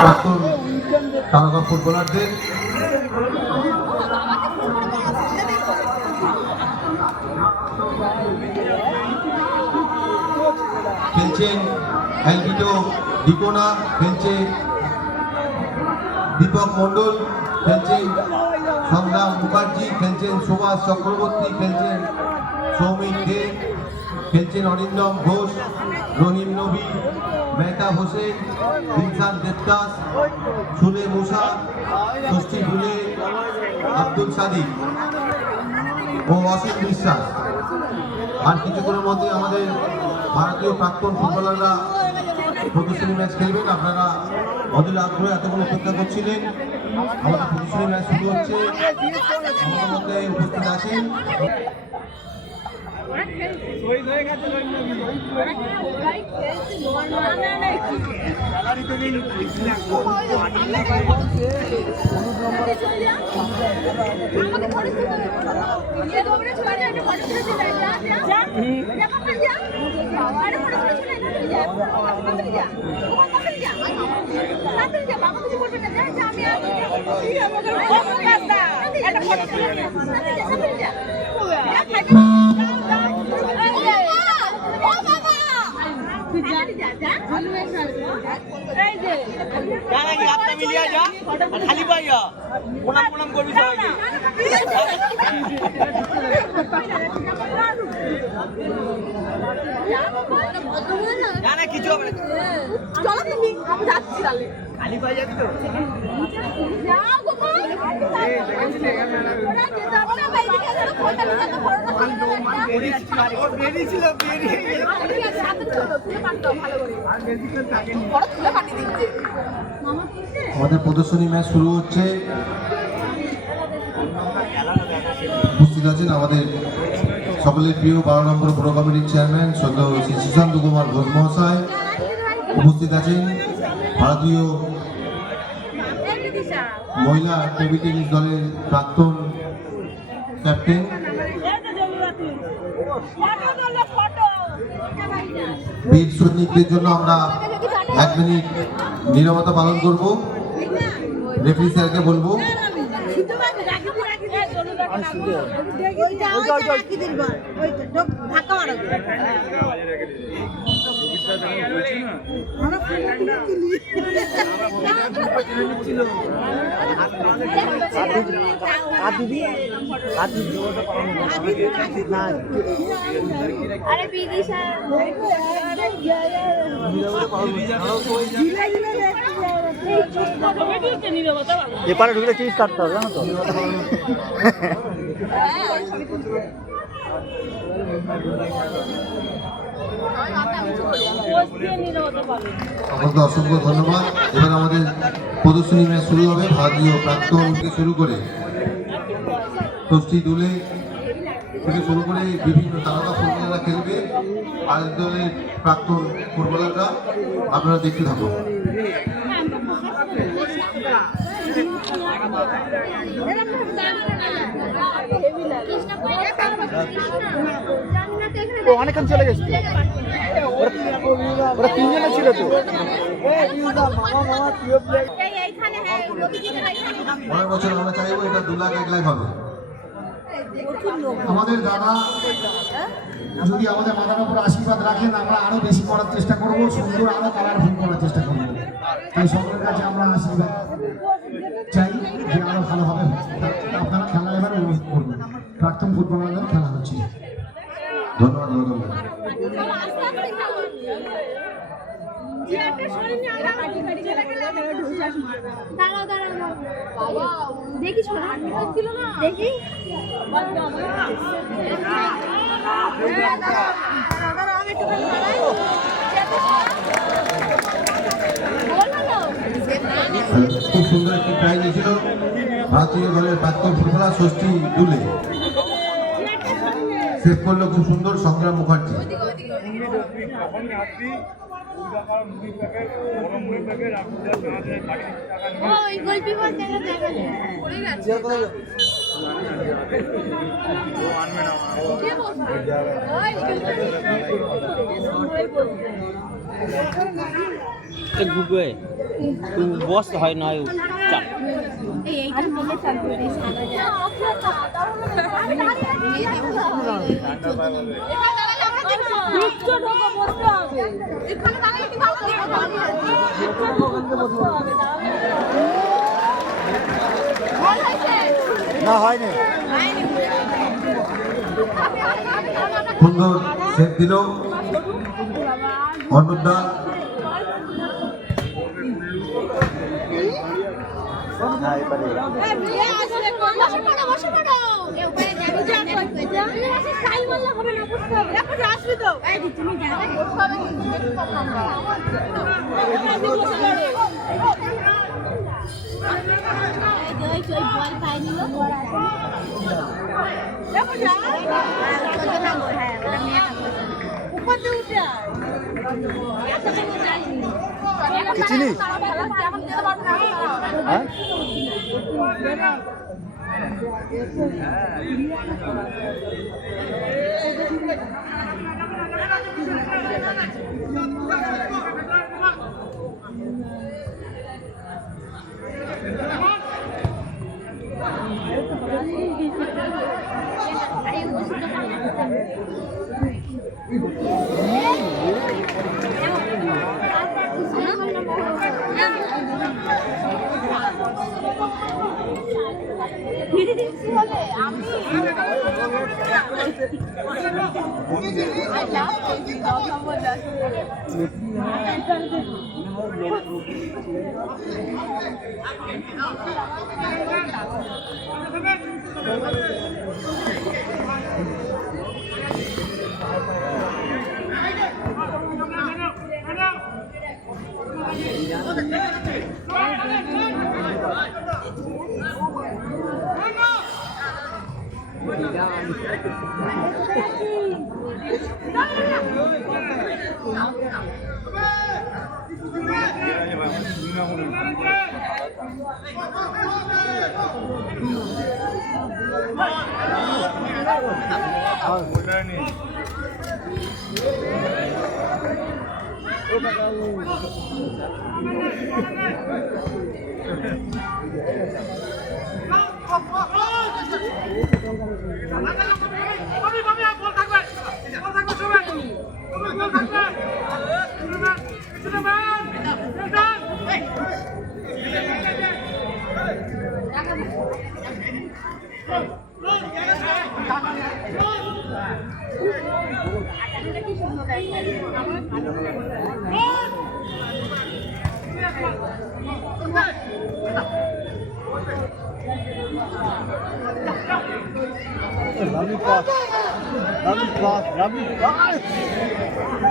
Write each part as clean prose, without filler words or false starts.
প্রাক্তন তারকা ফুটবলারদের খেলছেন অ্যালভিটো ডিকোনা, খেলছে দীপক মণ্ডল, খেলছেন সংগ্রাম মুখার্জি, খেলছেন সুভাষ চক্রবর্তী, খেলছেন সৌমিক দে, খেলছেন অরিন্দম ঘোষ, রহিম নবী, মেহতাব হোসেন, ইনসান দেবদাস, সুলে মুসা, ষষ্ঠী ফুলে, আব্দুল সাদিক ও অসীম বিশ্বাস। আর কিছুক্ষণের মধ্যে আমাদের ভারতীয় প্রাক্তন ফুটবলাররা প্রদর্শনী ম্যাচ খেলবেন। আপনারা অধীর আগ্রহে এতক্ষণ অপেক্ষা করছিলেন। আমাদের প্রদর্শনী ম্যাচ শুরু হচ্ছে। আমাদের মধ্যে উপস্থিত আছেন খালি পাইয়া প্রণাম প্রণাম করবি সবাইকে। না কিছু হবে না, চলো তুমি, আমি যাচ্ছি তাহলে। খালি পাই যাবি তো? যাও গোপাল, আমাদের প্রদর্শনী ম্যাচ শুরু হচ্ছে। উপস্থিত আছেন আমাদের সকলের প্রিয় 12 নম্বর পুর কমিটির চেয়ারম্যান শ্রদ্ধেয় শ্রী সুশান্ত কুমার ঘোষ মহাশয়। উপস্থিত আছেন ভারতীয় মহিলা টেবিল টেনিস দলের প্রাক্তন ক্যাপ্টেন বীর সৈনিকদের জন্য আমরা 1 মিনিট নীরবতা পালন করব। রেফারি স্যারকে বলবো এপারে ঢুকলে চিজ কাটতে হবে, জানো তো। আপনাকে অসংখ্য ধন্যবাদ। এবার আমাদের প্রদর্শনী ম্যাচ শুরু হবে। ভারতীয় প্রাক্তন থেকে শুরু করে ষষ্ঠী দোলে থেকে শুরু করে বিভিন্ন তারকা ফুটবলাররা খেলবে। আর দলের প্রাক্তন ফুটবলাররা আপনারা দেখতে থাকুন। অনেকক্ষণ চলে গেছে, ওরা 3 জনে ছিল তো। পরের বছর আমরা চাইবো এটা 2 লাখ 1 লাখ হবে। আমাদের দাদা যদি আমাদের মাথার উপর আশীর্বাদ রাখেন, আমরা আরো বেশি করার চেষ্টা করব, সুন্দর আরো কালারফুল করার চেষ্টা করব। তাই সকলের কাছে আমরা আশীর্বাদ চাই যে আরো ভালো হবে। আপনারা খেলা এবার অনুরোধ করবেন। প্রাক্তন ফুটবলারদের খেলা হচ্ছে। ধন্যবাদ ধন্যবাদ। দেখি ছিল না, দেখি খুব সুন্দর একটি প্রাইজ দিয়েছিল ভারতীয় দলের প্রাক্তন ফুটবলার ষষ্ঠী দুলে। সেভ করলো খুব সুন্দর সংগ্রাম মুখার্জি। ঘুরবে বস হয় নয় চাপ এইটা মিলে চালবে এই সাদা যা না হয়নি সুন্দর সেট দিল অর্ণবদা। চিনি হ্যাঁ Lovely pass. Lovely pass. Lovely pass.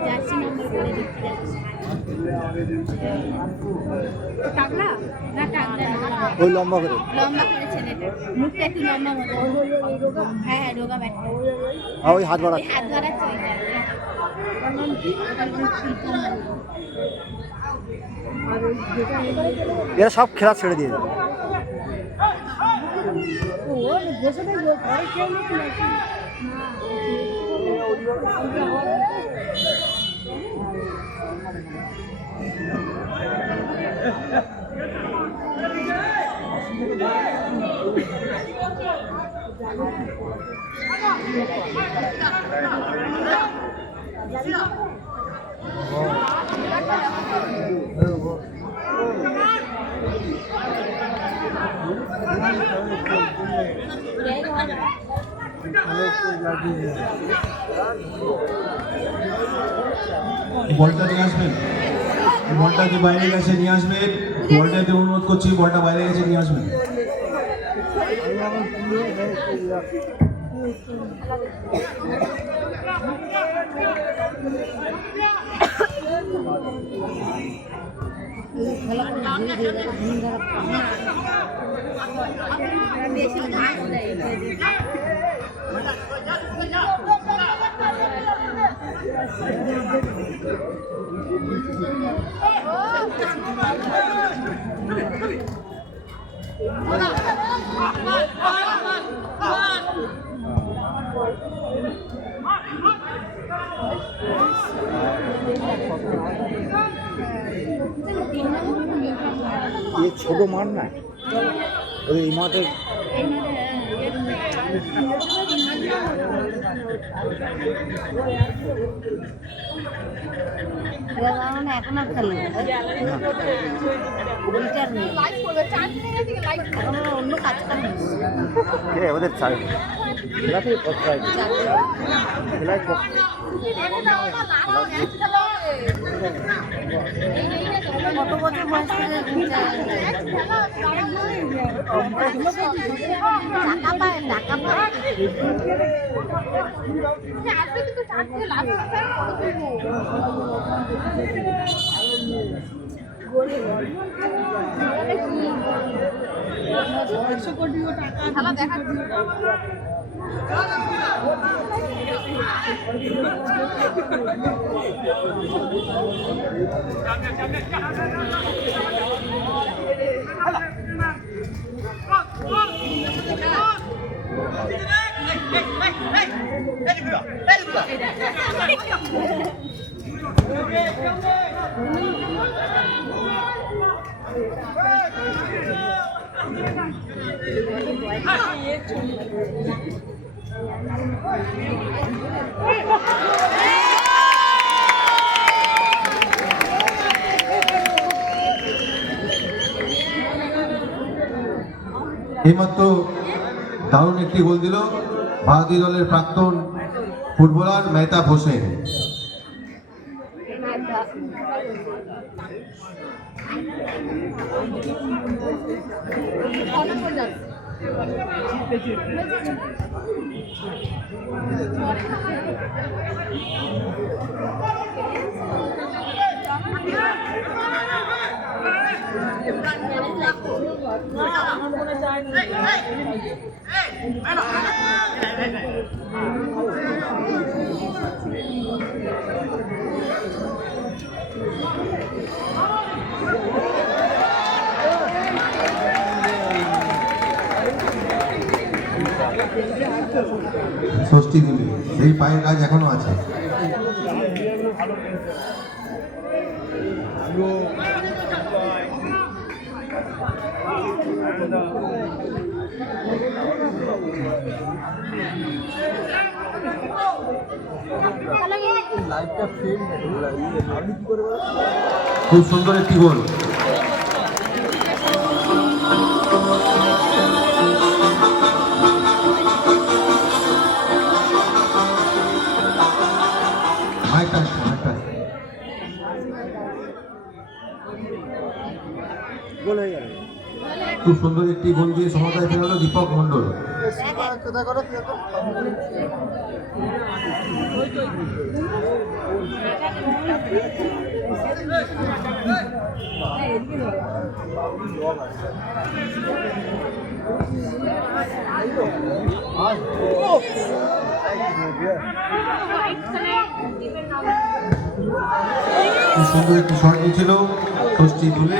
Jersey নম্বর করে দিচ্ছি টাকলা না টাকলা ওই লম্বা করে লম্বা করে ছেলেটা মুখটা একটু লম্বা মতো হ্যাঁ হ্যাঁ রোগা ব্যাটা আর ওই হাত বাড়া হাত বাড়াচ্ছে এরা সব খেলা ছেড়ে দিয়ে দেবে বলটা নিয়ে আসবেন, বলটা যে বাইরে গেছে নিয়ে আসবেন, বলটাতে অনুরোধ করছি বলটা বাইরে গেছে নিয়ে আসবেন। খেলা করে ধীরে ধীরে ঘুম ধরা বেশি ঘাস দেয় ये ছোট মাঠ না ওই এই মাঠে এখন আর খেলে এখন অন্য কাজ কাম ওদের খেলাতেই পড়তে খেলায় কত বছর বয়স থেকে টাকা পায় খেলা দেখা এইমাত্র দারুণ একটি গোল দিল ভারতীয় দলের প্রাক্তন ফুটবলার মেহতাব হোসেন। ষষ্ঠী দিলে সেই পায়ের কাজ এখনো আছে। খুব সুন্দর একটি গোল। খুব সুন্দর একটি গোল দিয়ে সমতায় ফেরালো দীপক মন্ডল। খুব সুন্দর একটি শট নিয়েছিল, ষষ্ঠী তুলে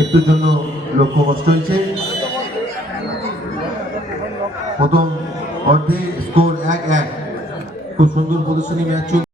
একটুর জন্য লক্ষ্য কষ্ট হয়েছে। প্রথম অর্ধে স্কোর 1-1। খুব সুন্দর প্রদর্শনী ম্যাচ চলছে।